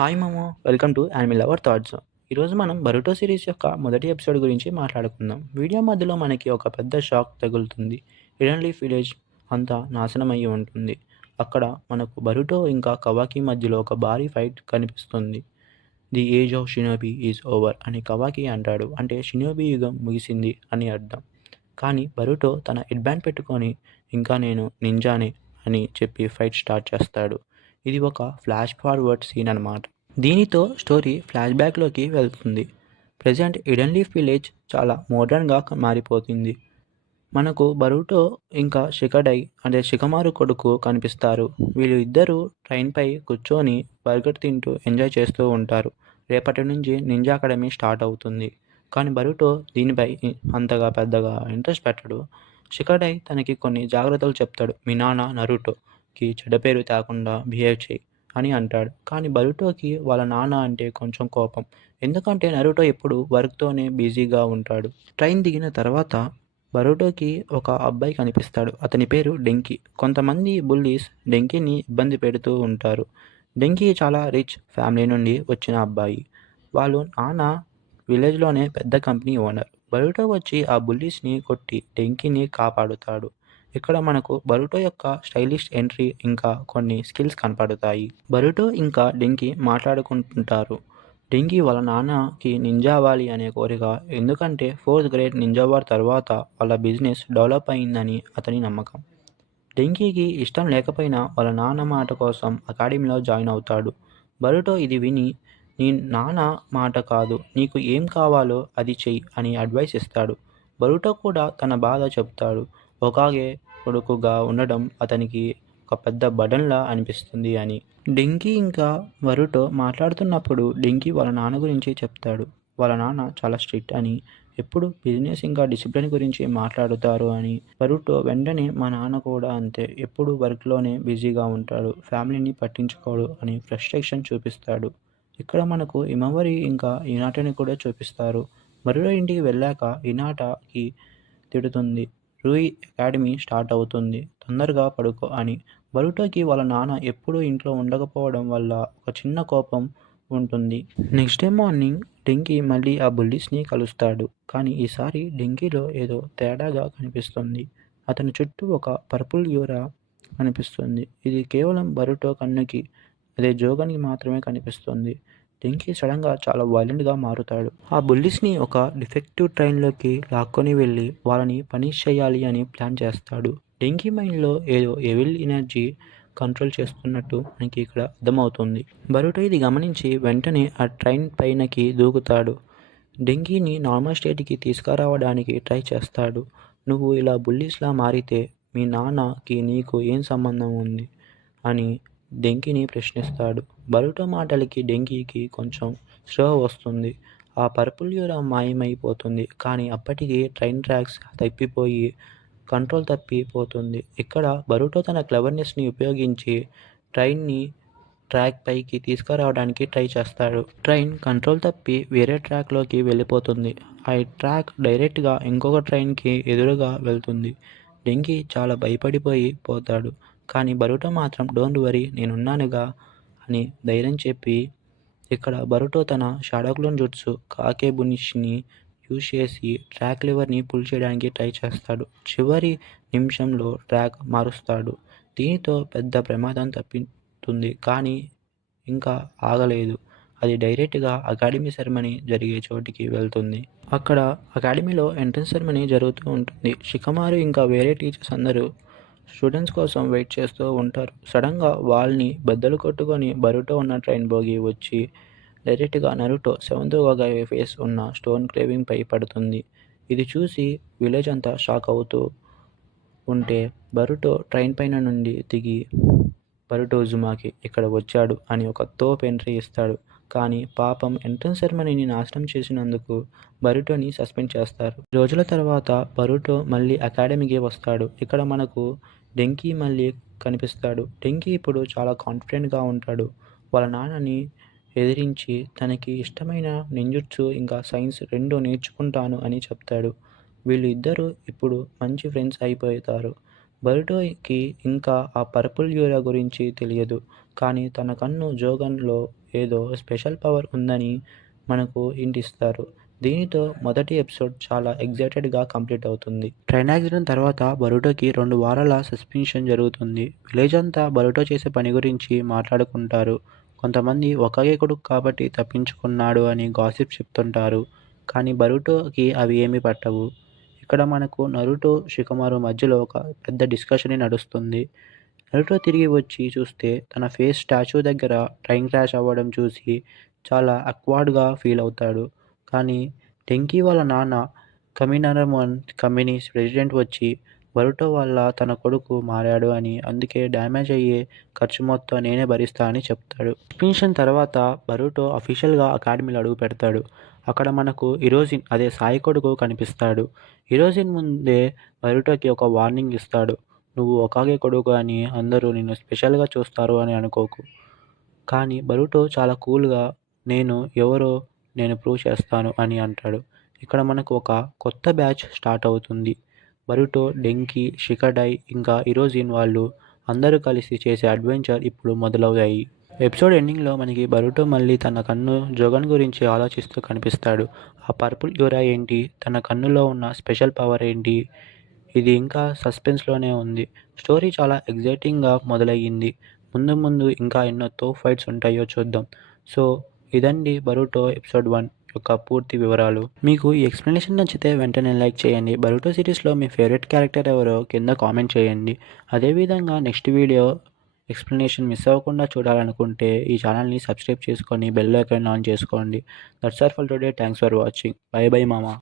Hi మామో! Welcome to animal lover thoughts. ఈరోజు మనం 'బరుటో' సిరీస్ యొక్క మొదటి ఎపిసోడ్ గురించి మాట్లాడుకుందాం. వీడియో మధ్యలో మనకి ఒక పెద్ద షాక్ తగులుతుంది. హిడెన్ లీఫ్ విలేజ్ అంతా నాశనమయ్యి ఉంటుంది. అక్కడ మనకు బరుటో ఇంకా కవాకి మధ్యలో ఒక భారీ ఫైట్ కనిపిస్తుంది. 'The age of Shinobi is over' అని కవాకి అంటాడు. అంటే షినోబి యుగం ముగిసింది అని అర్థం. కానీ బరుటో తన హెడ్‌బ్యాండ్ పెట్టుకొని ఇంకా నేను నింజానే అని చెప్పి ఫైట్ స్టార్ట్ చేస్తాడు. ఇది ఒక ఫ్లాష్ ఫార్వర్డ్ సీన్ అన్నమాట. దీనితో స్టోరీ ఫ్లాష్‌బ్యాక్‌లోకి వెళ్తుంది. ప్రెజెంట్ హిడెన్ లీఫ్ విలేజ్ చాలా మోడర్న్‌గా మారిపోతుంది. మనకు బరుటో ఇంకా షికడై అంటే షికమారు కొడుకు కనిపిస్తారు. వీళ్ళు ఇద్దరూ ట్రైన్‌పై కూర్చొని బర్గర్ తింటూ ఎంజాయ్ చేస్తూ ఉంటారు. రేపటి నుంచి నింజా అకాడమీ స్టార్ట్ అవుతుంది. కానీ బరుటో దీనిపై అంతగా పెద్దగా ఇంట్రెస్ట్ పెట్టడు. షికడై తనకి కొన్ని జాగ్రత్తలు చెప్తాడు. మీ నాన్న నరుటోకి చెడ్డ పేరు తేకుండా బిహేవ్ చెయ్యి అని అంటాడు. కానీ బరుటోకి వాళ్ళ నాన్న అంటే కొంచెం కోపం. ఎందుకంటే నరుటో ఎప్పుడు వర్క్‌తోనే బిజీగా ఉంటాడు. ట్రైన్ దిగిన తర్వాత బరుటోకి ఒక అబ్బాయి కనిపిస్తాడు. అతని పేరు డెంకి. కొంతమంది బుల్లీస్ డెంకిని ఇబ్బంది పెడుతూ ఉంటారు. డెంకి చాలా రిచ్ ఫ్యామిలీ నుండి వచ్చిన అబ్బాయి. వాళ్ళ నాన్న విలేజ్‌లోనే పెద్ద కంపెనీ ఓనర్. బరుటో వచ్చి ఆ బుల్లీస్‌ని కొట్టి డెంకిని కాపాడుతాడు. ఇక్కడ మనకు బరుటో యొక్క స్టైలిష్ ఎంట్రీ ఇంకా కొన్ని స్కిల్స్ కనపడతాయి. బరుటో ఇంకా డెంకి మాట్లాడుకుంటుంటారు. డెంకి వాళ్ళ నాన్నకి నింజా అవ్వాలి అనే కోరిక. ఎందుకంటే 4థ్ గ్రేడ్ నింజా వార్ తర్వాత వాళ్ళ బిజినెస్ డెవలప్ అయిందని అతని నమ్మకం. డెంకీకి ఇష్టం లేకపోయినా వాళ్ళ నాన్న మాట కోసం అకాడమీలో జాయిన్ అవుతాడు. బరుటో ఇది విని నీ నాన్న మాట కాదు, నీకు ఏం కావాలో అది చెయ్యి అని అడ్వైస్ ఇస్తాడు. బరుటో కూడా తన బాధ చెప్తాడు. ఒకాగే కొడుకుగా ఉండడం అతనికి ఒక పెద్ద బర్డెన్‌లా అనిపిస్తుంది అని. డెంకీ ఇంకా బరుటో మాట్లాడుతున్నప్పుడు డెంకీ వాళ్ళ నాన్న గురించి చెప్తాడు. వాళ్ళ నాన్న చాలా స్ట్రిక్ట్ అని, ఎప్పుడు బిజినెస్ ఇంకా డిసిప్లిన్ గురించి మాట్లాడుతారు అని. బరుటో వెంటనే మా నాన్న కూడా అంతే, ఎప్పుడు వర్క్‌లోనే బిజీగా ఉంటాడు, ఫ్యామిలీని పట్టించుకోడు అని ఫ్రస్ట్రేషన్ చూపిస్తాడు. ఇక్కడ మనకు ఇమవరి ఇంకా ఇనాటని కూడా చూపిస్తారు. బరుటో ఇంటికి వెళ్ళాక ఇనాటకి తిడుతుంది. రూయి అకాడమీ స్టార్ట్ అవుతుంది. తొందరగా పడుకో అని. బరుటోకి వాళ్ళ నాన్న ఎప్పుడూ ఇంట్లో ఉండకపోవడం వల్ల ఒక చిన్న కోపం ఉంటుంది. నెక్స్ట్ డే మార్నింగ్ డెంకీ మళ్ళీ ఆ బుల్లీస్‌ని కలుస్తాడు. కానీ ఈసారి డెంకీలో ఏదో తేడాగా కనిపిస్తుంది. అతని చుట్టూ ఒక పర్పుల్ యూరా కనిపిస్తుంది. ఇది కేవలం బరుటో కన్నుకి, అదే జోగన్‌కి మాత్రమే కనిపిస్తుంది. డెంకీ సడన్‌గా చాలా వైలెంట్‌గా మారుతాడు. ఆ బుల్లీస్‌ని ఒక డిఫెక్టివ్ ట్రైన్‌లోకి లాక్కొని వెళ్ళి వాళ్ళని పనిష్ చేయాలి అని ప్లాన్ చేస్తాడు. డెంకీ మైండ్‌లో ఏదో ఎవిల్ ఎనర్జీ కంట్రోల్ చేస్తున్నట్టు మనకి ఇక్కడ అర్థమవుతుంది. బరుటో ఇది గమనించి వెంటనే ఆ ట్రైన్ పైనకి దూకుతాడు. డెంకీని నార్మల్ స్టేట్‌కి తీసుకురావడానికి ట్రై చేస్తాడు. నువ్వు ఇలా బుల్లీస్‌లా మారితే మీ నాన్నకి నీకు ఏం సంబంధం ఉంది అని డెంకీని ప్రశ్నిస్తాడు. బరుటో మాటలకి డెంకీకి కొంచెం స్పృహ వస్తుంది. ఆ పర్పుల్ యూరా మాయమైపోతుంది. కానీ అప్పటికి ట్రైన్ ట్రాక్స్ తప్పిపోయి కంట్రోల్ తప్పిపోతుంది. ఇక్కడ బరుటో తన క్లెవర్‌నెస్‌ని ఉపయోగించి ట్రైన్‌ని ట్రాక్ పైకి తీసుకురావడానికి ట్రై చేస్తాడు. ట్రైన్ కంట్రోల్ తప్పి వేరే ట్రాక్‌లోకి వెళ్ళిపోతుంది. ఆ ట్రాక్ డైరెక్ట్‌గా ఇంకొక ట్రైన్‌కి ఎదురుగా వెళ్తుంది. డెంకీ చాలా భయపడిపోతాడు. కానీ బరుటో మాత్రం డోంట్ వర్రీ నేనున్నానుగా అని ధైర్యం చెప్పి, ఇక్కడ బరుటో తన షాడో క్లోన్ జుట్సు కాకెబునిషిని యూజ్ చేసి ట్రాక్ లివర్‌ని పుల్ చేయడానికి ట్రై చేస్తాడు. చివరి నిమిషంలో ట్రాక్ మారుస్తాడు. దీనితో పెద్ద ప్రమాదం తప్పుతుంది. కానీ ఇంకా ఆగలేదు. అది డైరెక్ట్‌గా అకాడమీ సెరమనీ జరిగే చోటికి వెళ్తుంది. అక్కడ అకాడమీలో ఎంట్రన్స్ సెరమనీ జరుగుతూ ఉంటుంది. షికమారు ఇంకా వేరే టీచర్స్ అందరూ స్టూడెంట్స్ కోసం వెయిట్ చేస్తూ ఉంటారు. సడన్‌గా వాల్‌ని బద్దలు కొట్టుకొని బరుటో ఉన్న ట్రైన్ బోగి వచ్చి డైరెక్ట్‌గా నరుటో 7థ్ హోకాగే ఫేస్ ఉన్న స్టోన్ క్రేవింగ్ పై పడుతుంది. ఇది చూసి విలేజ్ అంతా షాక్ అవుతూ ఉంటే బరుటో ట్రైన్ పైన నుండి దిగి బరుటో ఉజుమాకి ఇక్కడ వచ్చాడు అని ఒక తోపు ఎంట్రీ ఇస్తాడు. కానీ పాపం ఎంట్రన్స్ సెరమనీని నాశనం చేసినందుకు బరుటోని సస్పెండ్ చేస్తారు. రోజుల తర్వాత బరుటో మళ్ళీ అకాడమీకి వస్తాడు. ఇక్కడ మనకు డెంకీ మళ్ళీ కనిపిస్తాడు. డెంకీ ఇప్పుడు చాలా కాన్ఫిడెంట్‌గా ఉంటాడు. వాళ్ళ నాన్నని ఎదిరించి తనకి ఇష్టమైన నింజుట్సు ఇంకా సైన్స్ రెండూ నేర్చుకుంటాను అని చెప్తాడు. వీళ్ళు ఇద్దరూ ఇప్పుడు మంచి ఫ్రెండ్స్ అయిపోతారు. బరుటోకి ఇంకా ఆ పర్పుల్ యూరా గురించి తెలియదు. కానీ తన కన్ను జోగన్‌లో ఏదో స్పెషల్ పవర్ ఉందని మనకు ఇంటిస్తారు. దీనితో మొదటి ఎపిసోడ్ చాలా ఎక్సైటెడ్‌గా కంప్లీట్ అవుతుంది. ట్రైన్ యాక్సిడెంట్ తర్వాత బరూటోకి 2 వారాల సస్పెన్షన్ జరుగుతుంది. విలేజ్ అంతా బరూటో చేసే పని గురించి మాట్లాడుకుంటారు. కొంతమంది ఒక్కగే కొడుకు కాబట్టి తప్పించుకున్నాడు అని గాసిప్ చెప్తుంటారు. కానీ బరూటోకి అవి ఏమీ పట్టవు. ఇక్కడ మనకు నరుటో, షికమారు మధ్యలో ఒక పెద్ద డిస్కషనే నడుస్తుంది. నరుటో తిరిగి వచ్చి చూస్తే తన ఫేస్ స్టాచ్యూ దగ్గర ట్రైన్ క్రాష్ అవ్వడం చూసి చాలా ఆక్వర్డ్‌గా ఫీల్ అవుతాడు. కానీ టెంకి వాళ్ళ నాన్న కమినరమన్ కంపెనీ ప్రెసిడెంట్ వచ్చి బరుటో వల్ల తన కొడుకు మారాడు అని, అందుకే డ్యామేజ్ అయ్యే ఖర్చు మొత్తం నేనే భరిస్తా అని చెప్తాడు. సస్పెన్షన్ తర్వాత బరుటో అఫీషియల్‌గా అకాడమీలో అడుగుపెడతాడు. అక్కడ మనకు హిరోజిన్ అదే సాయి కొడుకు కనిపిస్తాడు. హిరోజిన్ ముందే బరుటోకి ఒక వార్నింగ్ ఇస్తాడు. నువ్వు ఒకాగే కొడుకు అని అందరూ నిన్ను స్పెషల్‌గా చూస్తారు అని అనుకోకు. కానీ బరుటో చాలా కూల్‌గా నేను ఎవరో నేను ప్రూవ్ చేస్తాను అని అంటాడు. ఇక్కడ మనకు ఒక కొత్త బ్యాచ్ స్టార్ట్ అవుతుంది. బరుటో, డెంకి, షికడై ఇంకా హిరోజిన్ వాళ్ళు అందరూ కలిసి చేసే అడ్వెంచర్ ఇప్పుడు మొదలవుతాయి. ఎపిసోడ్ ఎండింగ్‌లో మనకి బరుటో మళ్ళీ తన కన్ను జోగన్ గురించి ఆలోచిస్తూ కనిపిస్తాడు. ఆ పర్పుల్ యూరా ఏంటి? తన కన్నులో ఉన్న స్పెషల్ పవర్ ఏంటి? ఇది ఇంకా సస్పెన్స్‌లోనే ఉంది. స్టోరీ చాలా ఎక్సైటింగ్‌గా మొదలయ్యింది. ముందు ముందు ఇంకా ఎన్నో తోపు ఫైట్స్ ఉంటాయో చూద్దాం. సో, ఇదండి 'బరూటో' ఎపిసోడ్ 1 యొక్క పూర్తి వివరాలు. మీకు ఈ ఎక్స్‌ప్లనేషన్ నచ్చితే వెంటనే లైక్ చేయండి. 'బరూటో' సిరీస్‌లో మీ ఫేవరెట్ క్యారెక్టర్ ఎవరో కింద కామెంట్ చేయండి. అదేవిధంగా నెక్స్ట్ వీడియో ఎక్స్‌ప్లనేషన్ మిస్ అవ్వకుండా చూడాలనుకుంటే ఈ ఛానల్‌ని సబ్స్క్రైబ్ చేసుకొని బెల్ ఐకాన్ ఆన్ చేసుకోండి. That's all for today. Thanks for watching. By by మామ.